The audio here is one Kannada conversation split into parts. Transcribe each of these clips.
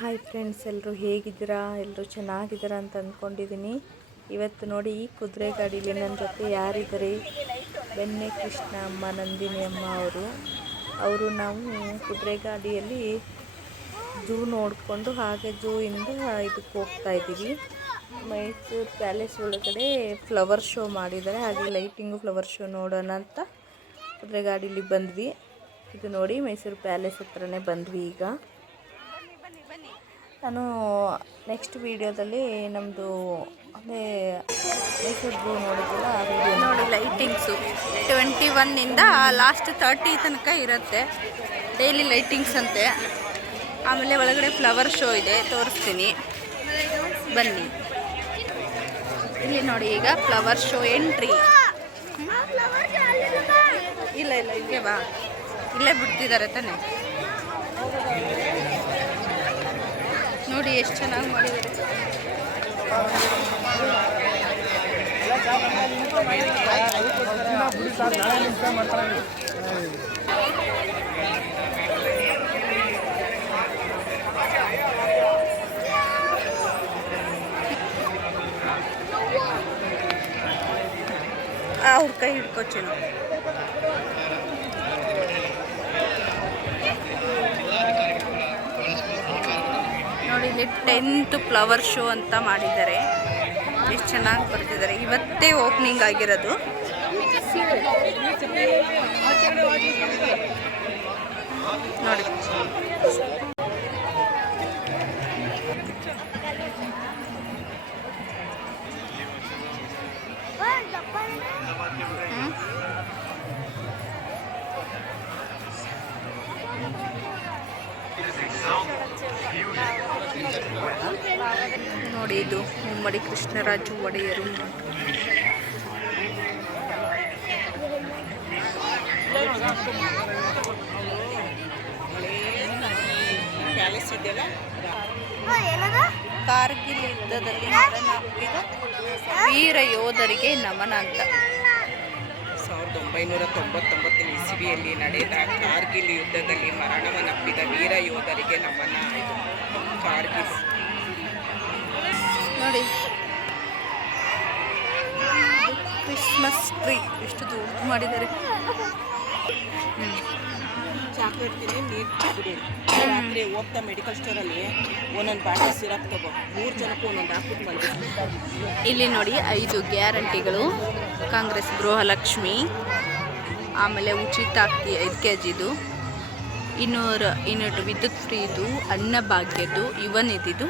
ಹಾಯ್ ಫ್ರೆಂಡ್ಸ್, ಎಲ್ಲರೂ ಹೇಗಿದ್ದೀರಾ? ಎಲ್ಲರೂ ಚೆನ್ನಾಗಿದ್ದೀರಾ ಅಂತ ಅಂದ್ಕೊಂಡಿದ್ದೀನಿ. ಇವತ್ತು ನೋಡಿ, ಈ ಕುದುರೆ ಗಾಡೀಲಿ ನನ್ನ ಜೊತೆ ಯಾರಿದ್ದಾರೆ? ಬೆನ್ನೆ ಕೃಷ್ಣ ಅಮ್ಮ, ನಂದಿನಿ ಅಮ್ಮ ಅವರು ನಾವು ಕುದುರೆ ಗಾಡಿಯಲ್ಲಿ ಝೂ ನೋಡಿಕೊಂಡು ಹಾಗೆ ಝೂಯಿಂದ ಇದಕ್ಕೆ ಹೋಗ್ತಾ ಇದ್ದೀವಿ. ಮೈಸೂರು ಪ್ಯಾಲೇಸ್ ಒಳಗಡೆ ಫ್ಲವರ್ ಶೋ ಮಾಡಿದ್ದಾರೆ, ಹಾಗೆ ಲೈಟಿಂಗು ಫ್ಲವರ್ ಶೋ ನೋಡೋಣ ಅಂತ ಕುದುರೆ ಗಾಡೀಲಿ ಬಂದ್ವಿ. ಇದು ನೋಡಿ, ಮೈಸೂರು ಪ್ಯಾಲೇಸ್ ಹತ್ರನೇ ಬಂದ್ವಿ. ಈಗ ನಾನು ನೆಕ್ಸ್ಟ್ ವೀಡಿಯೋದಲ್ಲಿ ನಮ್ಮದು ಅದೇ ಮೈಸೂರು ಝೂ ನೋಡಿದ್ವಲ್ಲ ಆ ವಿಡಿಯೋ ನೋಡಿ. ಲೈಟಿಂಗ್ಸು 21 ಲಾಸ್ಟ್ 30 ತನಕ ಇರುತ್ತೆ. ಡೈಲಿ ಲೈಟಿಂಗ್ಸ್ ಅಂತೆ. ಆಮೇಲೆ ಒಳಗಡೆ ಫ್ಲವರ್ ಶೋ ಇದೆ, ತೋರಿಸ್ತೀನಿ ಬನ್ನಿ. ಇಲ್ಲಿ ನೋಡಿ, ಈಗ ಫ್ಲವರ್ ಶೋ ಎಂಟ್ರಿ. ಇಲ್ಲ ಇಲ್ಲೇ ಬಾ, ಇಲ್ಲೇ ಬಿಡ್ತಿದ್ದಾರೆ ತಾನೆ. ನೋಡಿ ಎಷ್ಟು ಚೆನ್ನಾಗಿ ಮಾಡಿದ್ದಾರೆ. ಅವ್ರ ಕೈ ಹಿಡ್ಕೊಚ್ಚು ನಾವು. ನೋಡಿ, ಇಲ್ಲಿ 10th ಫ್ಲವರ್ ಶೋ ಅಂತ ಮಾಡಿದ್ದಾರೆ. ಎಷ್ಟು ಚೆನ್ನಾಗಿ ಬರ್ತಿದ್ದಾರೆ. ಇವತ್ತೇ ಓಪನಿಂಗ್ ಆಗಿರೋದು. ನೋಡಿ, ನೋಡಿ ಇದು ಮುಮ್ಮಡಿ ಕೃಷ್ಣರಾಜ ಒಡೆಯರು. ಕಾರ್ಗಿಲ್ ಯುದ್ಧದಲ್ಲಿ ಮರಣಹೊಂದಿದ ವೀರ ಯೋಧರಿಗೆ ನಮನ ಅಂತ. 1999 ಇಸವಿಯಲ್ಲಿ ನಡೆದ ಕಾರ್ಗಿಲ್ ಯುದ್ಧದಲ್ಲಿ ಮರಣವನ್ನಪ್ಪಿದ ವೀರ ಯೋಧರಿಗೆ ನಮನ. ಕಾರ್ಗಿಲ್ ನೋಡಿ, ಕ್ರಿಸ್ಮಸ್ ಟ್ರೀ ಎಷ್ಟು ದೊಡ್ಡ ಮಾಡಿದ್ದಾರೆ. ಚಾಕ್ಲೇಟ್ ತಿನ್ನಿ, ನೀರು ಕುಡಿ. ರಾತ್ರಿ ಹೋಗ್ತಾ ಮೆಡಿಕಲ್ ಸ್ಟೋರಲ್ಲಿ ಒಂದೊಂದು ಬಾಟಲ್ ಸಿರಪ್ ತಗೋ. 3 ಜನಕ್ಕೂ ಒಂದೊಂದು ಹಾಕ್ಬಿಟ್ಟು ಮಲಗಿ. ಇಲ್ಲಿ ನೋಡಿ 5 ಗ್ಯಾರಂಟಿಗಳು. ಕಾಂಗ್ರೆಸ್ ಗೃಹಲಕ್ಷ್ಮಿ, ಆಮೇಲೆ ಉಚಿತ ಅಕ್ಕಿ 5 kgದು, 200 ಯೂನಿಟ್ ವಿದ್ಯುತ್ ಫ್ರೀದು, ಅನ್ನಭಾಗ್ಯದ್ದು, ಇವನ್ ಇದ್ದಿದ್ದು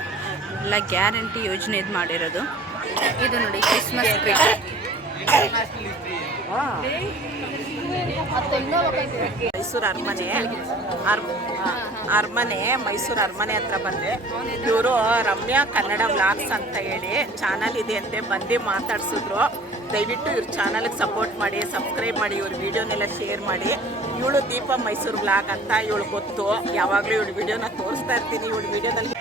ಎಲ್ಲ ಗ್ಯಾರಂಟಿ ಯೋಜನೆ ಇದು ಮಾಡಿರೋದು. ಇದು ನೋಡಿ ಕ್ರಿಸ್ಮಸ್ ಟ್ರೀ. ಮೈಸೂರು ಅರಮನೆ ಮೈಸೂರು ಅರಮನೆ ಹತ್ರ ಬಂದೆ. ಇವರು ರಮ್ಯಾ ಕನ್ನಡ ವ್ಲಾಗ್ಸ್ ಅಂತ ಹೇಳಿ ಚಾನಲ್ ಇದೆ ಅಂತೆ, ಬಂದು ಮಾತಾಡ್ಸಿದ್ರು. ದಯವಿಟ್ಟು ಇವ್ರ ಚಾನಲ್ಗೆ ಸಪೋರ್ಟ್ ಮಾಡಿ, ಸಬ್ಸ್ಕ್ರೈಬ್ ಮಾಡಿ, ಇವ್ರ ವಿಡಿಯೋನೆಲ್ಲ ಶೇರ್ ಮಾಡಿ. ಇವಳು ದೀಪ ಮೈಸೂರು ವ್ಲಾಗ್ ಅಂತ ಇವಳು ಗೊತ್ತು. ಯಾವಾಗಲೂ ಇವಳು ವಿಡಿಯೋನ ತೋರಿಸ್ತಾ ಇರ್ತೀನಿ. ಇವಳು ವಿಡಿಯೋದಲ್ಲಿ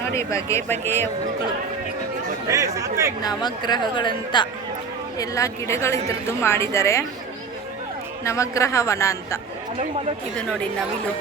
ನೋಡಿ ಬಗೆಯ ಹೂಗಳು, ನವಗ್ರಹಗಳಂತ ಎಲ್ಲ ಗಿಡಗಳು ಇದ್ರದ್ದು ಮಾಡಿದ್ದಾರೆ. ನವಗ್ರಹ ವನ ಅಂತ. ಇದು ನೋಡಿ ನವಿಲು.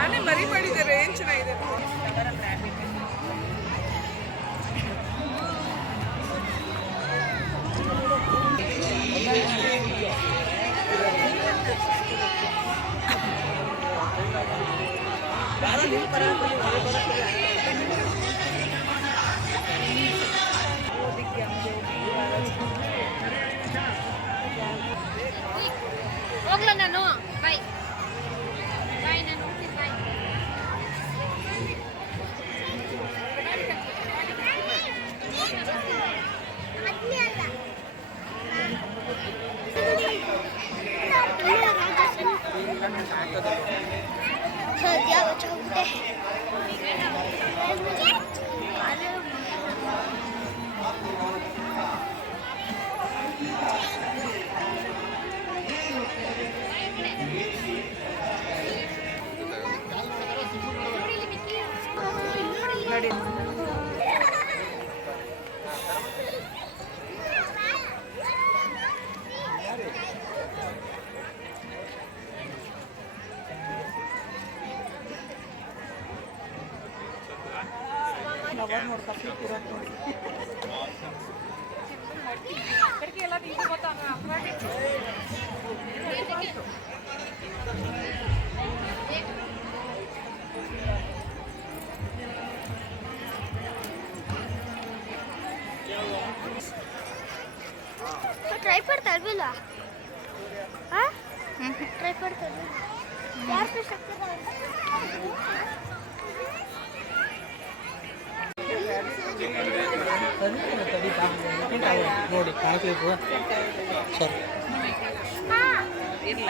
ಆನೆ ಮರಿ ಮಾಡಿದ್ದಾರೆ, ಏನು ಚೆನ್ನಾಗಿದೆ. ಹೋಗ್ಲಾ ನಾನು ಬೈ ಬಾಯ್ ನಾನು ಬಾಯ್. ಅದ್ನೇ ट्राइपॉड तलविಲ್ಲ ಹಾ ट्राइपॉड तलविಲ್ಲ ಯಾರು ಕಷ್ಟಪಡ್ತಾರೆ ನೋಡಿ ಕಾಣಬೇಕು ಸರ್ ಇದು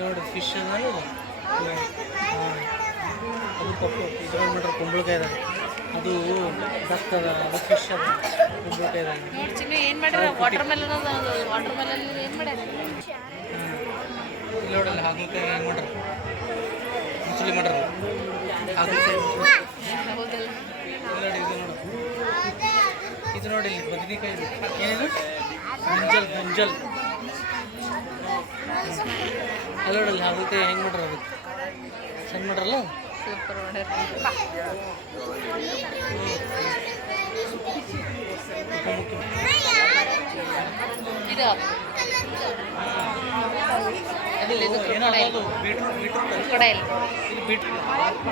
ನೋಡಿ ಫಿಶ್ ಅದು ತಪ್ಪು ಇದ್ರಲ್ಲಿ ಮಾಡ್ರೆ ಕುಂಬಳಕಾಯಿ ಇದೆ ಅದು ಡಕ್ ಅದ ಅದು ಫಿಶ್ ಅದ ಕುಂಬಳಕಾಯಿ ಇದೆ ಏನು ಮಾಡ್ಯಾರ ವಾಟರ್ ಮೆಲನ್ ಏನು ಮಾಡ್ಯಾರ ಇಲ್ಲಿ ನೋಡಲ್ಲ ಹಾಗಲಕಾಯಿ ಹೆಂಗೆ ಮಾಡ್ರಿ ಮುಚ್ಚಲಿ ಮಾಡ್ರಿ ಹಾಗಲಕಾಯಿ ಹೌದಲ್ಲ ನೋಡಿ ಇದು ನೋಡಿ ಇಲ್ಲಿ ಬದನೆಕಾಯಿ ಏನಿದು ಗಂಜಲ್ ಅಲ್ಲಿ ನೋಡಲ್ಲ ಹಾಗಲಕಾಯಿ ಹೆಂಗೆ ಮಾಡ್ರಿ ಅದಕ್ಕೆ ಸಣ್ಣ ಮಾಡ್ರಲ್ಲ ಸೂಪರ್ ಮಾಡ್ಯಾರ ಇದು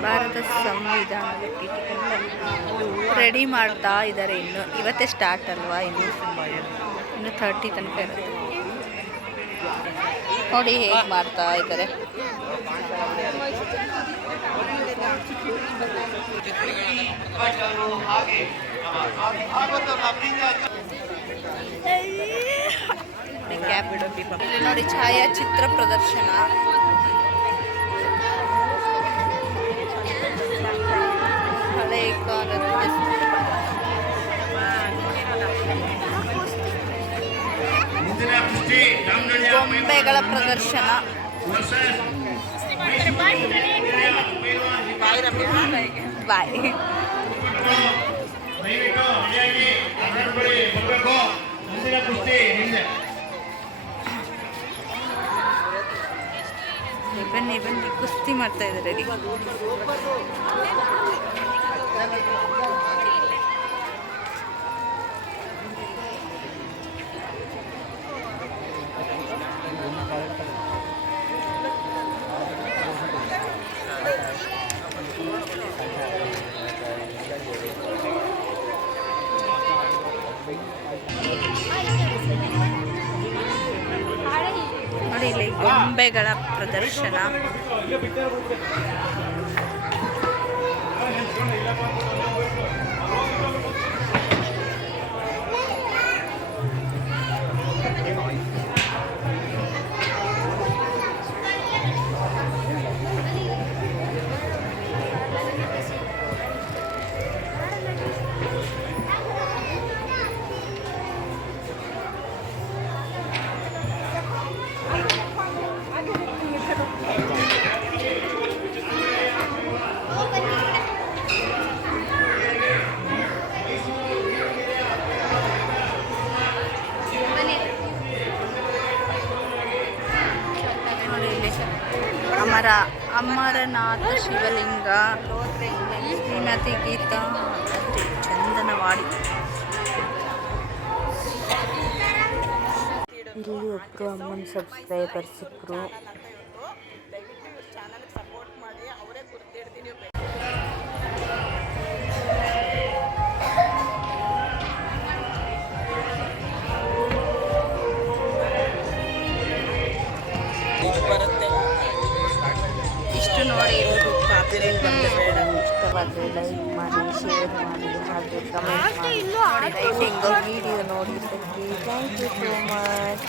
ಭಾರತ ಸಂವಿಧಾನದ ಪೀಠಿಕೆ ರೆಡಿ ಮಾಡ್ತಾ ಇದ್ದಾರೆ. ಇನ್ನು ಇವತ್ತೇ ಸ್ಟಾರ್ಟ್ ಅಲ್ವಾ, ಇನ್ನು 30 ತನಕ ಇರುತ್ತೆ. ನೋಡಿ ಹೇಗೆ ಮಾಡ್ತಾ ಇದ್ದಾರೆ. ಇಲ್ಲಿ ನೋಡಿ ಛಾಯಾಚಿತ್ರ ಪ್ರದರ್ಶನ. ಹಳೆ ಕಾಲದ ಗೊಂಬೆಗಳ ಪ್ರದರ್ಶನ. ಬಾಯ್ ಬನ್ನಿ ಬನ್ನಿ, ಕುಸ್ತಿ ಮಾಡ್ತಾ ಇದ್ದಾರೆ. ನೋಡಿ ಇಲ್ಲಿ ಗೊಂಬೆಗಳ ಪ್ರದರ್ಶನ. ಅಮರನಾಥ ಶಿವಲಿಂಗ, ಶ್ರೀಮತಿ ಗೀತಾ ಚಂದನವಾಡಿ. ಇಲ್ಲಿ ಒಬ್ಬರು ಅಮ್ಮನ ಸಬ್ಸ್ಕ್ರೈಬರ್ ಸಿಕ್ಕರು. ಸಪೋರ್ಟ್ ಮಾಡಿ ಅವರೇ ಗುರ್ತಿಡ್ತೀನಿ. ಇಷ್ಟು ನೋಡಿ ಇಷ್ಟವಾದರೆ ಲೈಕ್ ಮಾಡಿ, ಶೇರ್ ಮಾಡಿ, ಹಾಗೆ ಕಮೆಂಟ್ ಮಾಡಿ. ರೈಟಿಂಗ್ ವಿಡಿಯೋ ನೋಡಿದ್ದಕ್ಕೆ ಥ್ಯಾಂಕ್ ಯು ಸೋ ಮಚ್.